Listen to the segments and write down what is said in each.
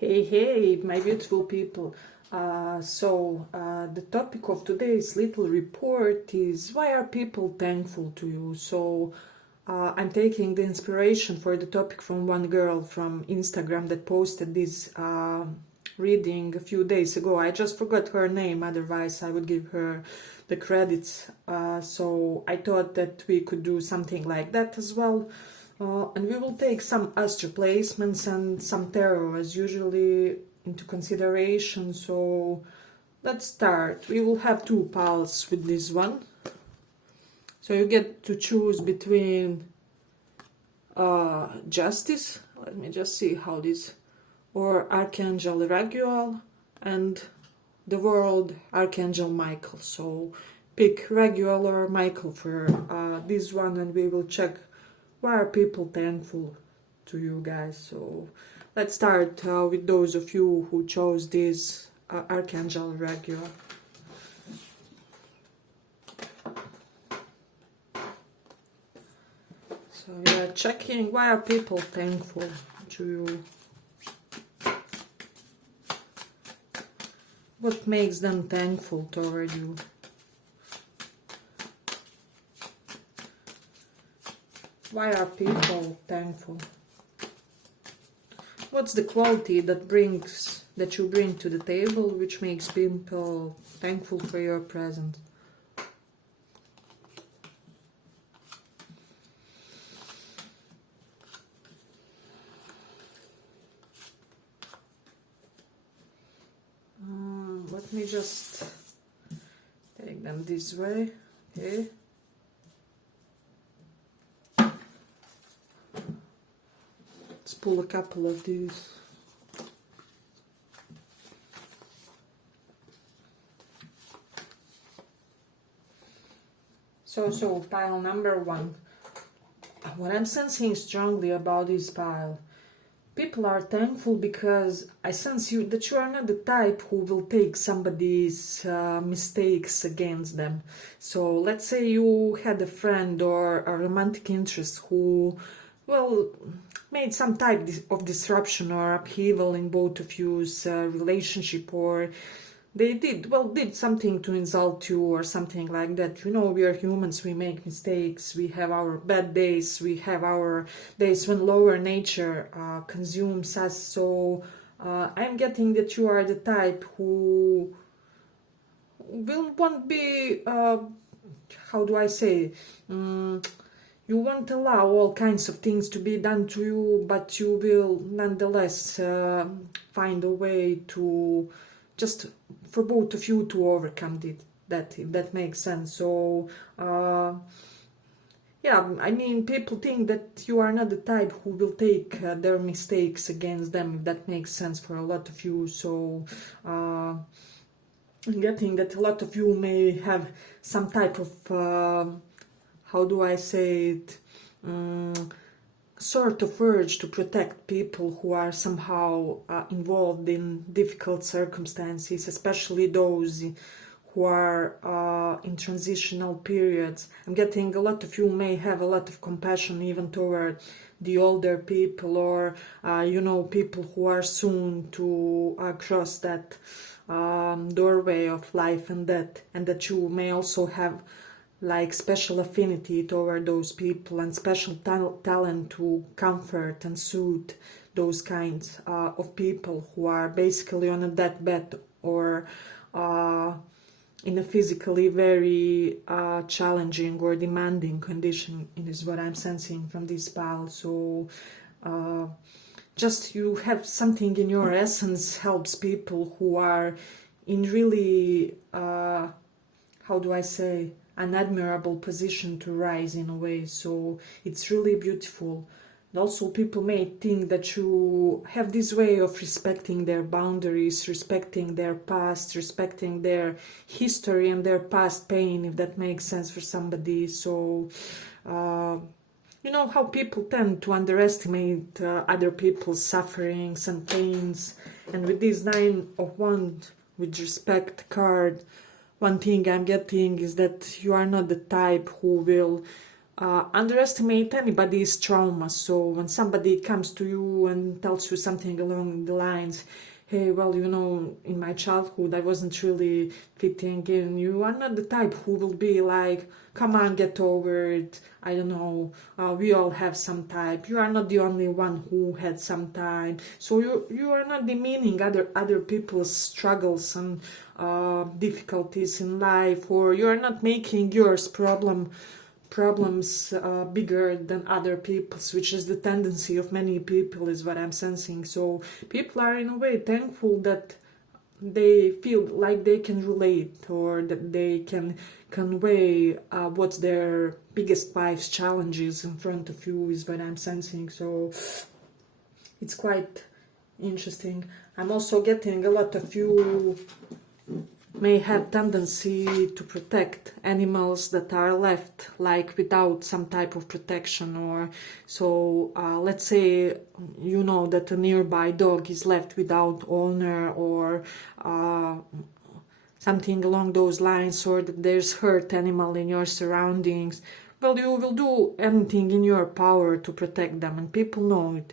Hey, hey, my beautiful people. The topic of today's little report is why are people thankful to you? I'm taking the inspiration for the topic from one girl from Instagram that posted this reading a few days ago. I just forgot her name, otherwise I would give her the credits. So I thought that we could do something like that as well. And we will take some astral placements and some tarot as usually into consideration. So let's start. We will have two piles with this one. So you get to choose between Justice, let me just see how this, or Archangel Raguel, and the World Archangel Michael. So pick Raguel or Michael for this one, and we will check why are people thankful to you guys. So let's start with those of you who chose this Archangel Raguel. So we are checking why are people thankful to you. What makes them thankful toward you? Why are people thankful? What's the quality that you bring to the table which makes people thankful for your presence? Let me just take them this way. Okay. Let's pull a couple of these. So pile number one. What I'm sensing strongly about this pile, people are thankful because I sense that you are not the type who will take somebody's mistakes against them. So let's say you had a friend or a romantic interest who, well, made some type of disruption or upheaval in both of you's relationship, or they did something to insult you or something like that. You know, we are humans, we make mistakes, we have our bad days, we have our days when lower nature consumes us. So I'm getting that you are the type who won't be, how do I say, you won't allow all kinds of things to be done to you, but you will nonetheless find a way to just for both of you to overcome that, if that makes sense. So yeah, I mean, people think that you are not the type who will take their mistakes against them, if that makes sense for a lot of you. So I'm getting that a lot of you may have some type of how do I say it, sort of urge to protect people who are somehow involved in difficult circumstances, especially those who are in transitional periods. I'm getting a lot of you may have a lot of compassion even toward the older people, or people who are soon to cross that doorway of life and death, and that you may also have like special affinity toward those people and special talent to comfort and soothe those kinds of people who are basically on a deathbed or in a physically very challenging or demanding condition, is what I'm sensing from this pile. So just you have something in your essence helps people who are in really, how do I say, an admirable position to rise in a way. So it's really beautiful. And also people may think that you have this way of respecting their boundaries, respecting their past, respecting their history and their past pain, if that makes sense for somebody. So you know how people tend to underestimate other people's sufferings and pains. And with this 9 of Wands with respect card, one thing I'm getting is that you are not the type who will underestimate anybody's trauma. So when somebody comes to you and tells you something along the lines, hey, well, you know, in my childhood I wasn't really fitting in, you are not the type who will be like, come on, get over it, I don't know, we all have some type, you are not the only one who had some time. So you are not demeaning other people's struggles and difficulties in life, or you are not making yours problems bigger than other people's, which is the tendency of many people, is what I'm sensing. So people are in a way thankful that they feel like they can relate, or that they can convey what's their biggest life's challenges in front of you, is what I'm sensing. So it's quite interesting. I'm also getting a lot of you may have tendency to protect animals that are left like without some type of protection. Or so let's say you know that a nearby dog is left without owner, or something along those lines, or that there's hurt animal in your surroundings. Well, you will do anything in your power to protect them, and people know it.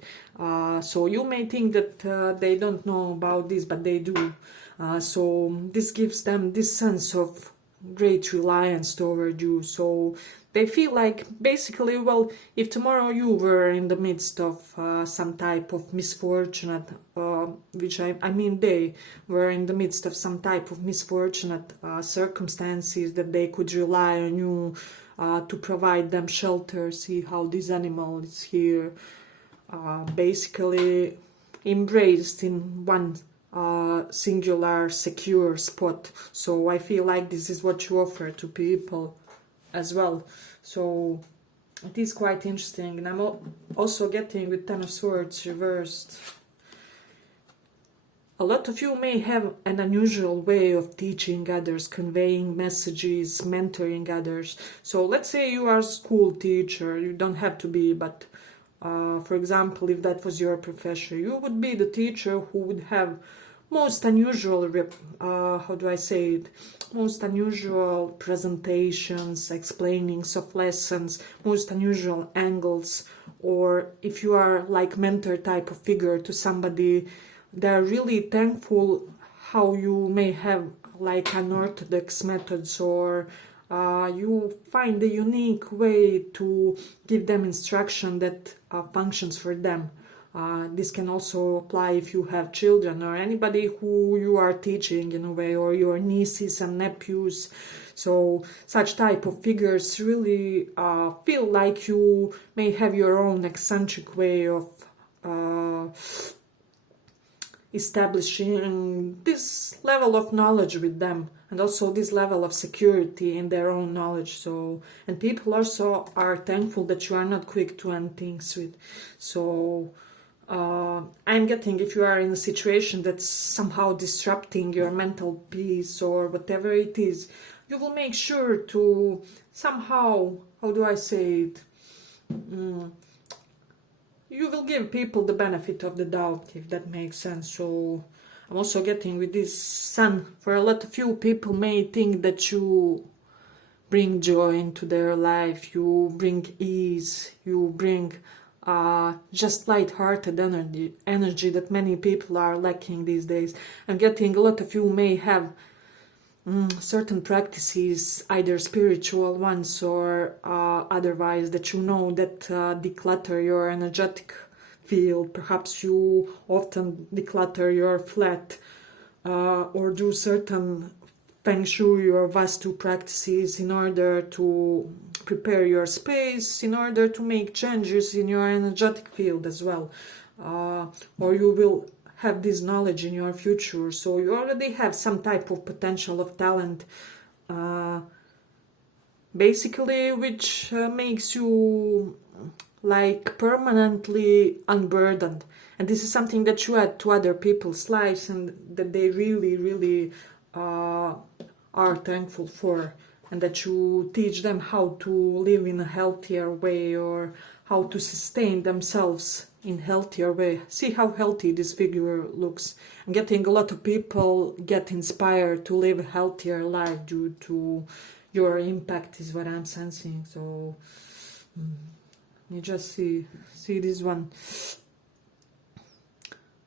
So you may think that they don't know about this, but they do. So this gives them this sense of great reliance toward you. So they feel like basically, well, if tomorrow you were in the midst of some type of misfortunate, which I mean they were in the midst of some type of misfortunate circumstances, that they could rely on you to provide them shelter. See how this animal is here, basically embraced in one singular secure spot. So I feel like this is what you offer to people as well. So it is quite interesting. And I'm also getting with Ten of Swords reversed. A lot of you may have an unusual way of teaching others, conveying messages, mentoring others. So let's say you are a school teacher, you don't have to be, but for example, if that was your profession, you would be the teacher who would have most unusual, how do I say it, most unusual presentations, explainings of lessons, most unusual angles. Or if you are like mentor type of figure to somebody, they're really thankful how you may have like unorthodox methods, or you find a unique way to give them instruction that functions for them. This can also apply if you have children, or anybody who you are teaching in a way, or your nieces and nephews. So such type of figures really feel like you may have your own eccentric way of establishing this level of knowledge with them, and also this level of security in their own knowledge. So, and people also are thankful that you are not quick to end things with. So I'm getting, if you are in a situation that's somehow disrupting your mental peace or whatever it is, you will make sure to somehow, how do I say it, you will give people the benefit of the doubt, if that makes sense. So I'm also getting with this Sun, for a lot of you, people may think that you bring joy into their life, you bring ease, you bring just light-hearted energy that many people are lacking these days. I'm getting a lot of you may have certain practices, either spiritual ones or otherwise, that you know that declutter your energetic field. Perhaps you often declutter your flat or do certain Feng Shui or Vastu practices in order to prepare your space, in order to make changes in your energetic field as well. Or you will have this knowledge in your future, so you already have some type of potential of talent, basically, which makes you like permanently unburdened. And this is something that you add to other people's lives, and that they really are thankful for, and that you teach them how to live in a healthier way, or how to sustain themselves in healthier way. See how healthy this figure looks. I'm getting a lot of people get inspired to live a healthier life due to your impact, is what I'm sensing. So You just see this one.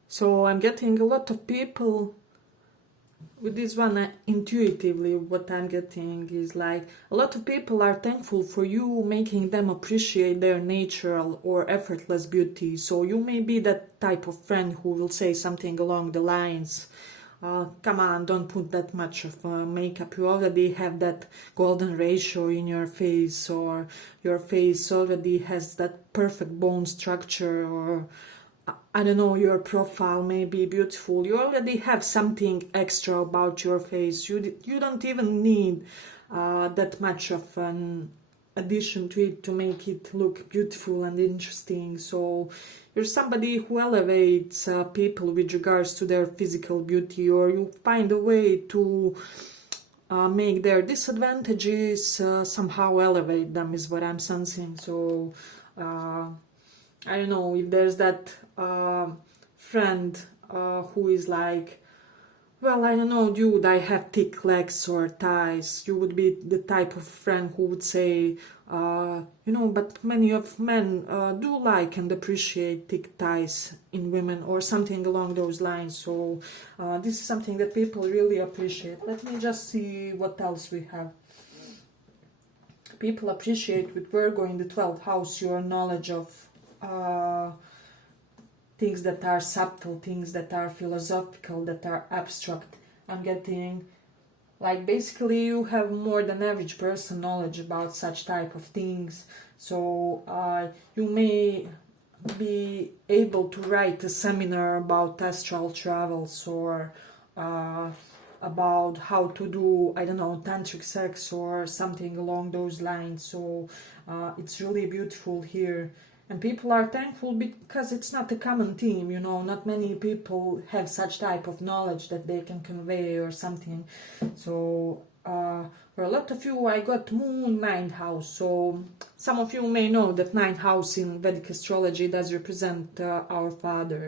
So I'm getting a lot of people with this one. Intuitively, what I'm getting is like a lot of people are thankful for you making them appreciate their natural or effortless beauty. So you may be that type of friend who will say something along the lines, come on, don't put that much of makeup, you already have that golden ratio in your face, or your face already has that perfect bone structure, or I don't know, your profile may be beautiful, you already have something extra about your face, you don't even need that much of an addition to it to make it look beautiful and interesting. So you're somebody who elevates people with regards to their physical beauty, or you find a way to make their disadvantages somehow elevate them, is what I'm sensing. So I don't know if there's that friend who is like, well, I don't know, dude, I have thick legs or thighs. You would be the type of friend who would say, but many of men do like and appreciate thick thighs in women, or something along those lines. So this is something that people really appreciate. Let me just see what else we have. People appreciate with Virgo in the 12th house your knowledge of things that are subtle, things that are philosophical, that are abstract. I'm getting like basically you have more than average person knowledge about such type of things. So you may be able to write a seminar about astral travels, or about how to do, I don't know, tantric sex or something along those lines. So it's really beautiful here. And people are thankful because it's not a common theme, not many people have such type of knowledge that they can convey or something. So for a lot of you, I got Moon 9th house. So some of you may know that 9th house in Vedic astrology does represent our father,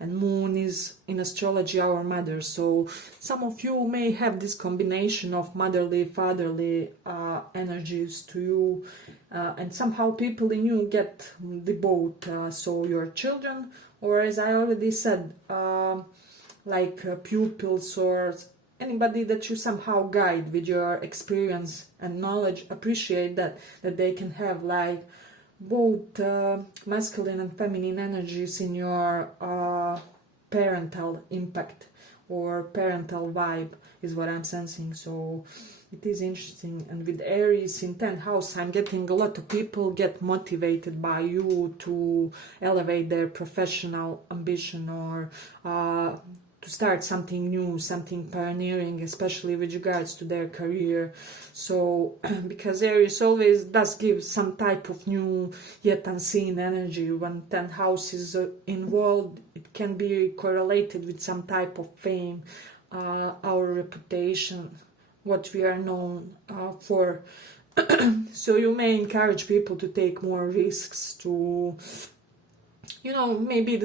and Moon is in astrology our mother. So some of you may have this combination of motherly, fatherly energies to you. And somehow people in you get the both, so your children, or as I already said, pupils, or anybody that you somehow guide with your experience and knowledge, appreciate that they can have like both masculine and feminine energies in your parental impact or parental vibe, is what I'm sensing. So it is interesting. And with Aries in 10th house, I'm getting a lot of people get motivated by you to elevate their professional ambition, or to start something new, something pioneering, especially with regards to their career. So because Aries always does give some type of new yet unseen energy. When 10th house is involved, it can be correlated with some type of fame, our reputation, what we are known for. So you may encourage people to take more risks, to, you may be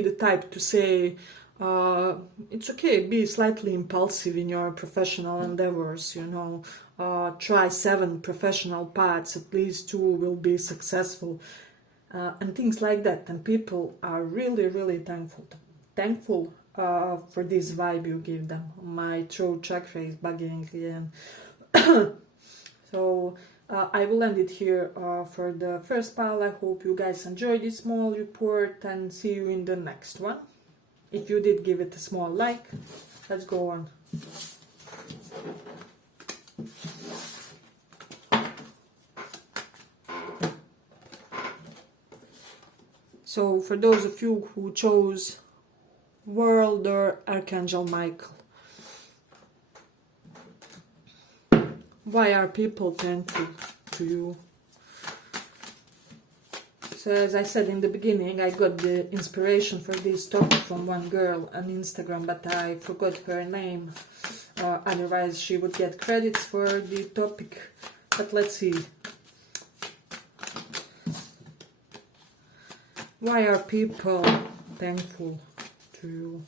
the type to say, it's okay, be slightly impulsive in your professional endeavors, try 7 professional paths, at least 2 will be successful, and things like that. And people are really, really thankful for this vibe you give them. My throat chakra is bugging again. So I will end it here for the first pile. I hope you guys enjoyed this small report, and see you in the next one. If you did, give it a small like. Let's go on. So for those of you who chose World or Archangel Michael, why are people thankful to you? So as I said in the beginning, I got the inspiration for this topic from one girl on Instagram, but I forgot her name. Otherwise she would get credits for the topic. But let's see. Why are people thankful to you?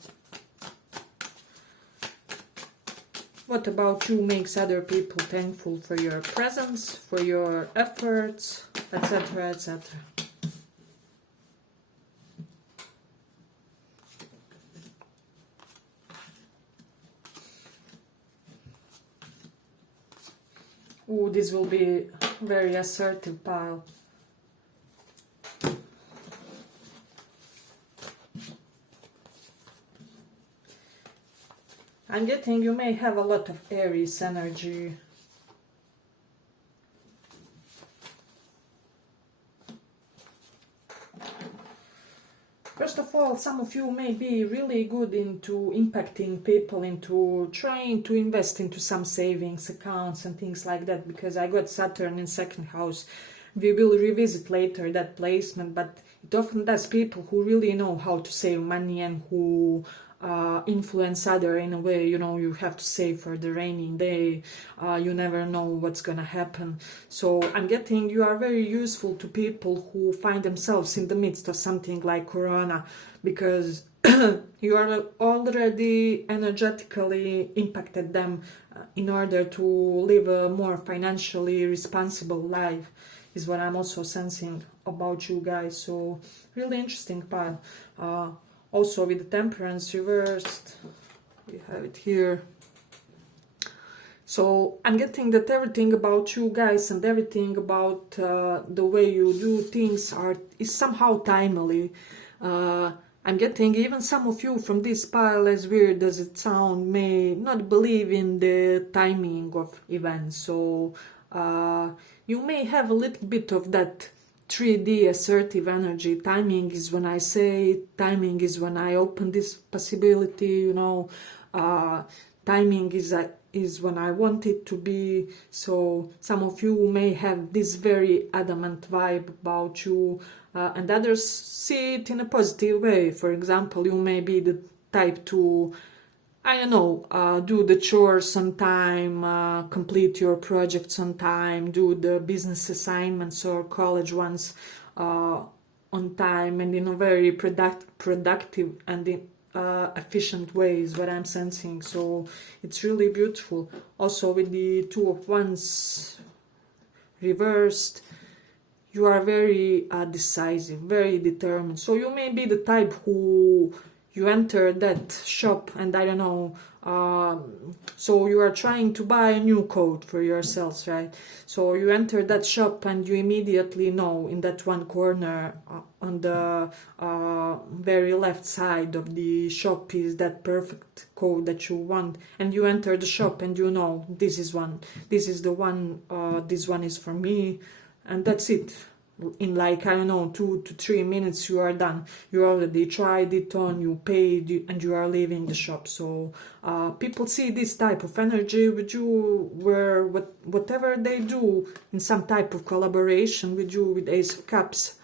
What about you makes other people thankful for your presence, for your efforts, etc., etc. Ooh, this will be very assertive pile. I'm getting you may have a lot of Aries energy. First of all, some of you may be really good into impacting people, into trying to invest into some savings accounts and things like that, because I got Saturn in second house. We will revisit later that placement, but it often does people who really know how to save money and who influence other in a way, you know, you have to save for the rainy day, you never know what's gonna happen. So I'm getting you are very useful to people who find themselves in the midst of something like Corona, because you are already energetically impacted them in order to live a more financially responsible life, is what I'm also sensing about you guys. So really interesting part. Also with the temperance reversed, we have it here. So I'm getting that everything about you guys and everything about the way you do things is somehow timely. I'm getting even some of you from this pile, as weird as it sounds, may not believe in the timing of events. So you may have a little bit of that 3D assertive energy. Timing is when I say it, timing is when I open this possibility, you know, timing is when I want it to be. So some of you may have this very adamant vibe about you, and others see it in a positive way. For example, you may be the type to, I don't know, do the chores on time, complete your projects on time, do the business assignments or college ones on time and in a very productive and efficient way is what I'm sensing. So it's really beautiful. Also with the Two of Wands reversed, you are very decisive, very determined. So you may be the type who you enter that shop and I don't know, so you are trying to buy a new coat for yourselves, right? So you enter that shop and you immediately know in that one corner on the very left side of the shop is that perfect coat that you want, and you enter the shop and you know this is the one, this one is for me, and that's it. In like, I don't know, 2 to 3 minutes you are done. You already tried it on, you paid, and you are leaving the shop. So people see this type of energy with you, where whatever they do in some type of collaboration with you, with Ace of Cups,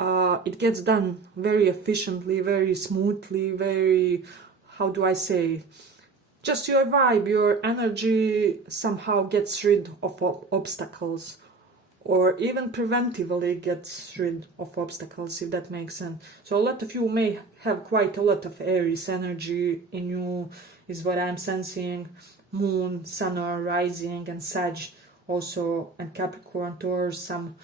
it gets done very efficiently, very smoothly, very, how do I say, just your vibe, your energy somehow gets rid of obstacles, or even preventively gets rid of obstacles, if that makes sense. So a lot of you may have quite a lot of Aries energy in you, is what I'm sensing. Moon, Sun or Rising, and Sag also, and Capricorn, Taurus, some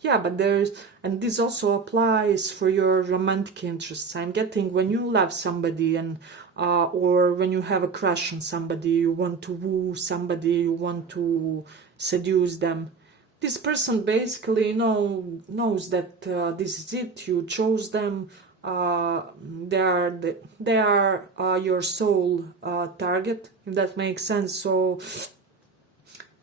yeah, but there's, and this also applies for your romantic interests. I'm getting when you love somebody and or when you have a crush on somebody, you want to woo somebody, you want to seduce them. This person basically knows that this is it. You chose them. They are your soul target, if that makes sense. So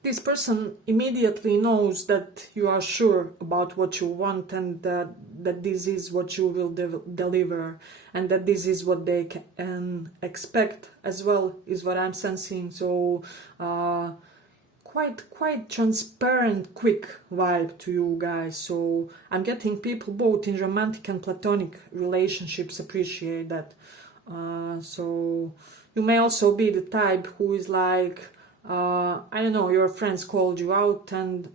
this person immediately knows that you are sure about what you want, and that this is what you will deliver, and that this is what they can expect as well, is what I'm sensing. So quite transparent, quick vibe to you guys. So I'm getting people both in romantic and platonic relationships appreciate that. So you may also be the type who is like, I don't know, your friends called you out and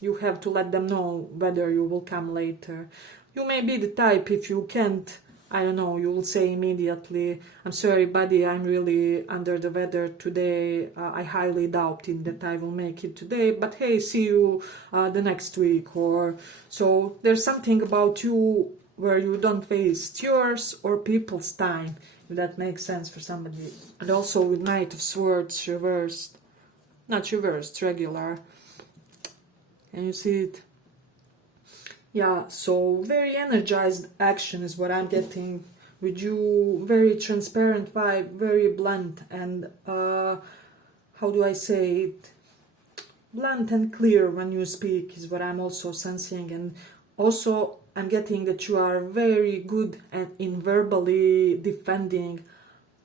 you have to let them know whether you will come later. You may be the type, if you can't I don't know, you will say immediately, I'm sorry buddy, I'm really under the weather today, I highly doubting that I will make it today, but hey, see you the next week. Or so there's something about you where you don't waste yours or people's time, if that makes sense for somebody. And also with Knight of Swords reversed, not reversed, regular, and you see it. Yeah, so very energized action is what I'm getting with you. Very transparent vibe, very blunt, and how do I say it? Blunt and clear when you speak is what I'm also sensing. And also I'm getting that you are very good at in verbally defending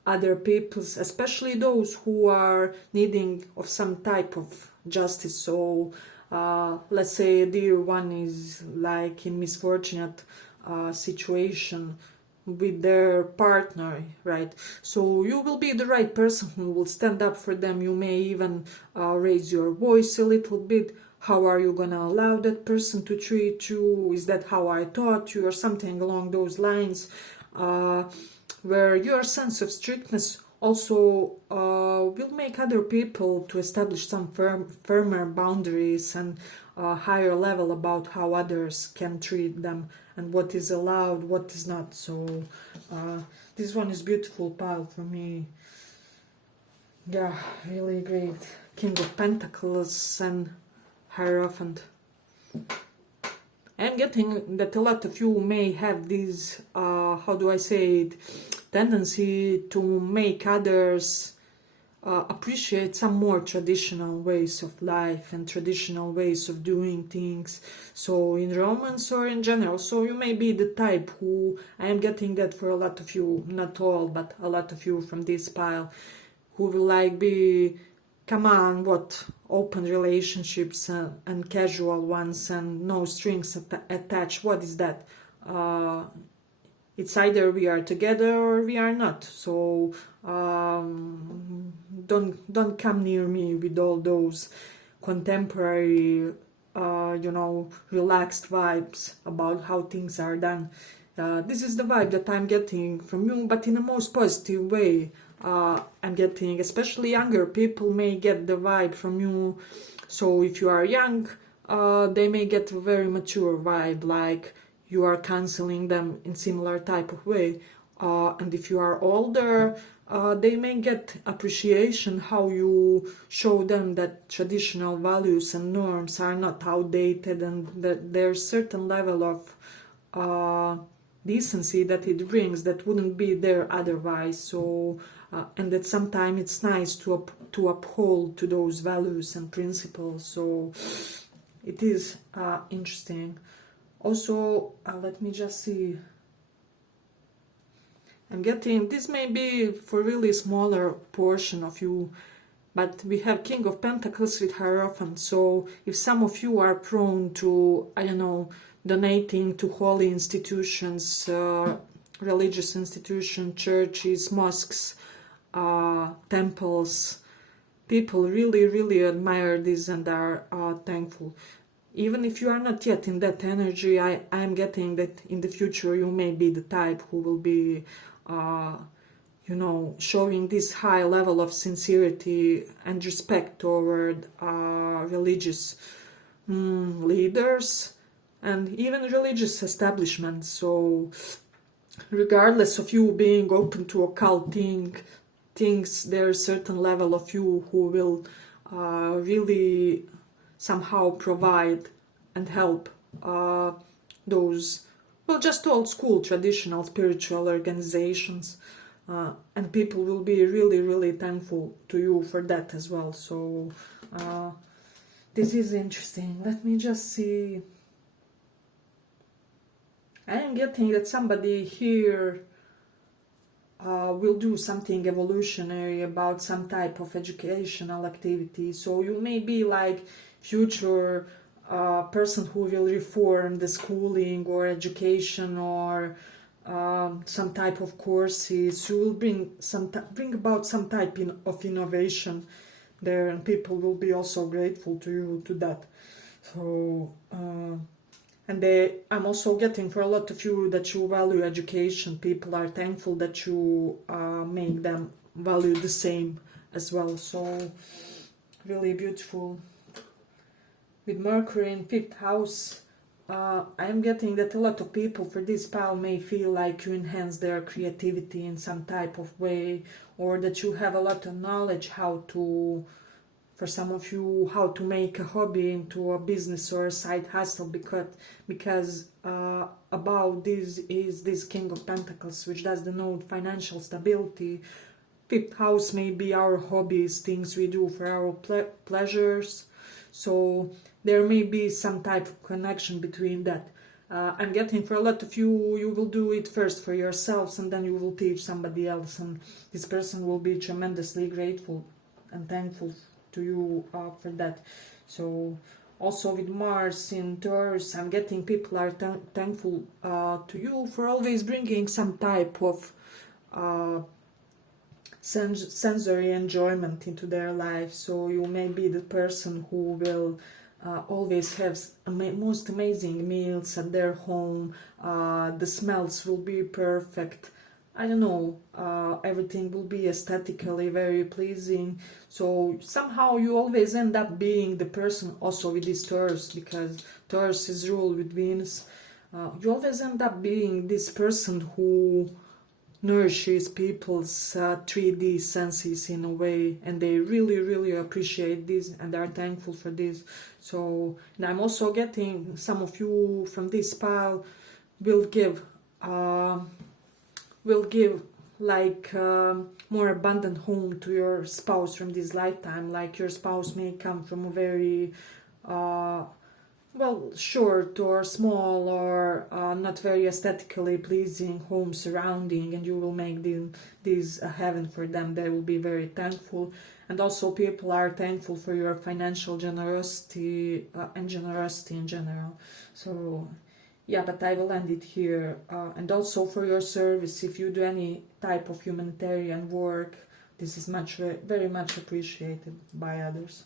other people's, especially those who are needing of some type of justice. So let's say a dear one is like in misfortunate situation with their partner, right? So you will be the right person who will stand up for them. You may even raise your voice a little bit. How are you gonna allow that person to treat you? Is that how I taught you? Or something along those lines, where your sense of strictness also will make other people to establish some firmer boundaries and a higher level about how others can treat them and what is allowed, what is not. So this one is beautiful pile for me. Yeah, really great. King of Pentacles and Hierophant. I'm getting that a lot of you may have this, how do I say it, tendency to make others appreciate some more traditional ways of life and traditional ways of doing things. So in romance or in general, so you may be the type who, I am getting that for a lot of you, not all, but a lot of you from this pile, who will like be, come on, what, open relationships and casual ones and no strings attached, what is that? It's either we are together or we are not. So don't come near me with all those contemporary, relaxed vibes about how things are done. This is the vibe that I'm getting from you, but in a most positive way. I'm getting, especially younger people may get the vibe from you. So if you are young, they may get a very mature vibe, like you are counseling them in similar type of way. And if you are older, they may get appreciation how you show them that traditional values and norms are not outdated, and that there's certain level of decency that it brings that wouldn't be there otherwise. So and that sometimes it's nice to uphold to those values and principles. So it is interesting. Also, let me just see. I'm getting, this may be for really smaller portion of you, but we have King of Pentacles with Hierophant. So if some of you are prone to, I don't know, donating to holy institutions, religious institutions, churches, mosques, temples, people really, really admire this and are thankful. Even if you are not yet in that energy, I am getting that in the future you may be the type who will be, showing this high level of sincerity and respect toward religious leaders and even religious establishments. So regardless of you being open to occult things, there's a certain level of you who will really somehow provide and help those, well, just old school traditional spiritual organizations, and people will be really, really thankful to you for that as well. So this is interesting. Let me just see. I am getting that somebody here will do something evolutionary about some type of educational activity. So you may be like future person who will reform the schooling or education or some type of courses. You will bring about some type of innovation there, and people will be also grateful to you to that. So And I'm also getting for a lot of you that you value education. People are thankful that you make them value the same as well. So really beautiful. With Mercury in 5th house, I am getting that a lot of people for this pile may feel like you enhance their creativity in some type of way, or that you have a lot of knowledge how to, for some of you, how to make a hobby into a business or a side hustle, because about this is this King of Pentacles, which does denote financial stability. 5th house may be our hobbies, things we do for our pleasures. So there may be some type of connection between that. I'm getting for a lot of you, you will do it first for yourselves and then you will teach somebody else, and this person will be tremendously grateful and thankful to you for that. So also with Mars in Taurus, I'm getting people are thankful to you for always bringing some type of sensory enjoyment into their life. So you may be the person who will always have most amazing meals at their home. The smells will be perfect. I don't know, everything will be aesthetically very pleasing. So somehow you always end up being the person, also with this Taurus, because Taurus is ruled with Venus. You always end up being this person who nourishes people's 3D senses in a way, and they really appreciate this and are thankful for this. So, and I'm also getting some of you from this pile will give like more abundant home to your spouse from this lifetime. Like your spouse may come from a very well, short or small or not very aesthetically pleasing home surrounding, and you will make this a heaven for them. They will be very thankful. And also people are thankful for your financial generosity and generosity in general. So yeah, but I will end it here. And also for your service, if you do any type of humanitarian work, this is very much appreciated by others.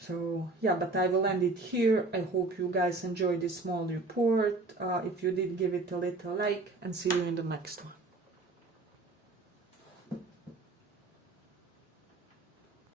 So yeah, but I will end it here. I hope you guys enjoyed this small report. If you did, give it a little like, and see you in the next one.